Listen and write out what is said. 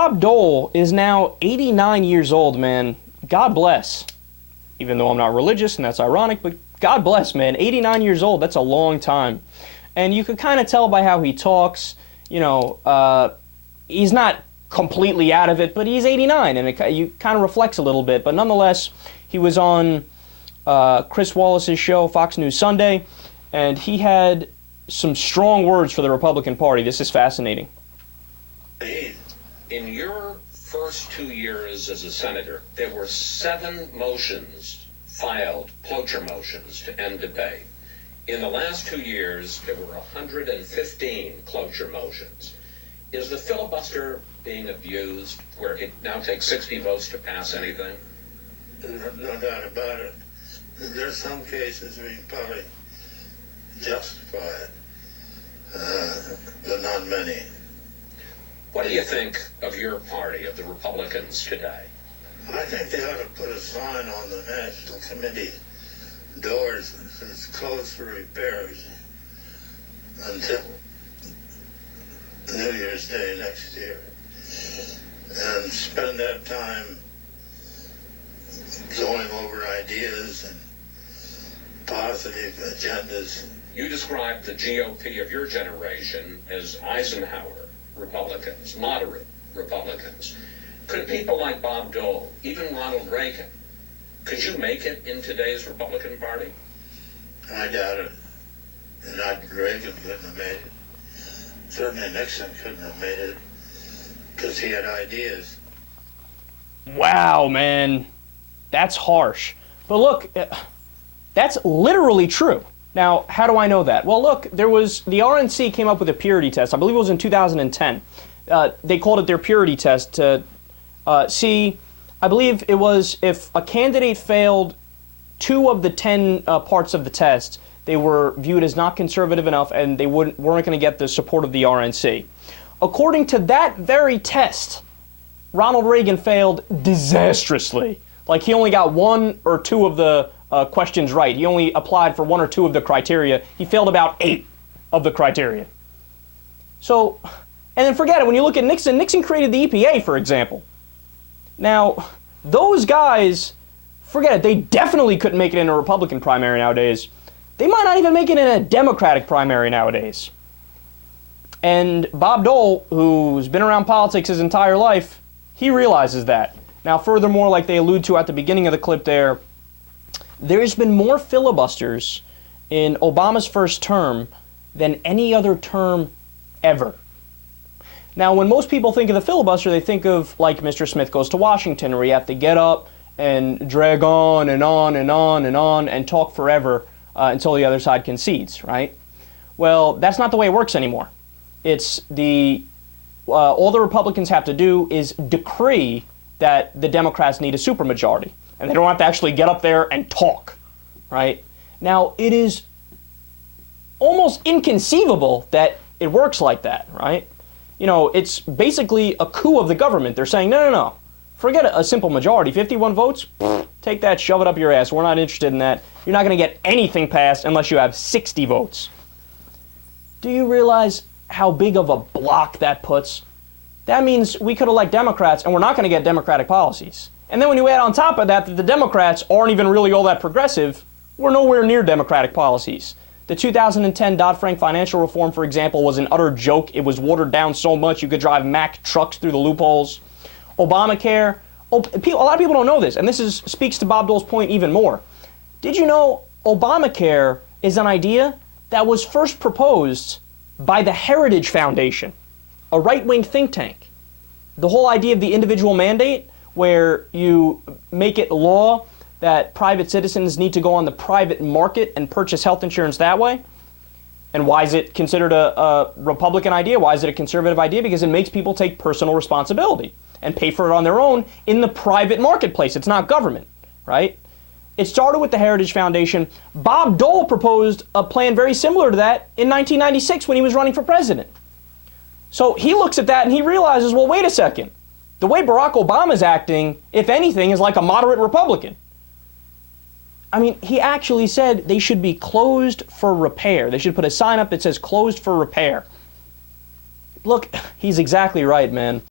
Bob Dole is now 89 years old, man. God bless. Even though I'm not religious, and that's ironic, but God bless, man. 89 years old, that's a long time. And you can kind of tell by how he talks, you know, he's not completely out of it, but he's 89, and it kind of reflects a little bit. But nonetheless, he was on Chris Wallace's show, Fox News Sunday, and he had some strong words for the Republican Party. This is fascinating. In your first 2 years as a senator, there were 7 motions filed, cloture motions, to end debate. In the last 2 years, there were 115 cloture motions. Is the filibuster being abused, where it now takes 60 votes to pass anything? No doubt about it. There's some cases we can probably justify it, but not many. What do you think of your party, of the Republicans today? I think they ought to put a sign on the National Committee doors that says closed for repairs until New Year's Day next year. And spend that time going over ideas and positive agendas. You described the GOP of your generation as Eisenhower Republicans, moderate Republicans. Could people like Bob Dole, even Ronald Reagan, could you make it in today's Republican Party? I doubt it. And Reagan couldn't have made it. Certainly Nixon couldn't have made it because he had ideas. Wow, man. That's harsh. But look, that's literally true. Now, how do I know that? Well, look, the RNC came up with a purity test. I believe it was in 2010. They called it their purity test to see, I believe it was if a candidate failed 2 of the 10 parts of the test, they were viewed as not conservative enough and they weren't going to get the support of the RNC. According to that very test, Ronald Reagan failed disastrously. Like, he only got 1 or 2 of the questions right. He only applied for 1 or 2 of the criteria. He failed about 8 of the criteria. So, and then forget it, when you look at Nixon, Nixon created the EPA, for example. Now, those guys, forget it, they definitely couldn't make it in a Republican primary nowadays. They might not even make it in a Democratic primary nowadays. And Bob Dole, who's been around politics his entire life, he realizes that. Now, furthermore, like they allude to at the beginning of the clip there's been more filibusters in Obama's first term than any other term ever. Now, when most people think of the filibuster, they think of like Mr. Smith Goes to Washington, where you have to get up and drag on and on and on and on and talk forever until the other side concedes, right? Well, that's not the way it works anymore. It's all the Republicans have to do is decree that the Democrats need a supermajority. And they don't have to actually get up there and talk, right? Now, it is almost inconceivable that it works like that, right? You know, it's basically a coup of the government. They're saying, no. Forget a simple majority. 51 votes, take that, shove it up your ass. We're not interested in that. You're not going to get anything passed unless you have 60 votes. Do you realize how big of a block that puts? That means we could elect Democrats, and we're not going to get Democratic policies. And then when you add on top of that the Democrats aren't even really all that progressive, we're nowhere near Democratic policies. The 2010 Dodd-Frank financial reform, for example, was an utter joke. It was watered down so much you could drive Mack trucks through the loopholes. Obamacare, a lot of people don't know this, and this speaks to Bob Dole's point even more. Did you know Obamacare is an idea that was first proposed by the Heritage Foundation, a right-wing think tank? The whole idea of the individual mandate, where you make it law that private citizens need to go on the private market and purchase health insurance that way. And why is it considered a Republican idea? Why is it a conservative idea? Because it makes people take personal responsibility and pay for it on their own in the private marketplace. It's not government, right? It started with the Heritage Foundation. Bob Dole proposed a plan very similar to that in 1996 when he was running for president. So he looks at that and he realizes, well, wait a second. The way Barack Obama's acting, if anything, is like a moderate Republican. I mean, he actually said they should be closed for repair. They should put a sign up that says closed for repair. Look, he's exactly right, man.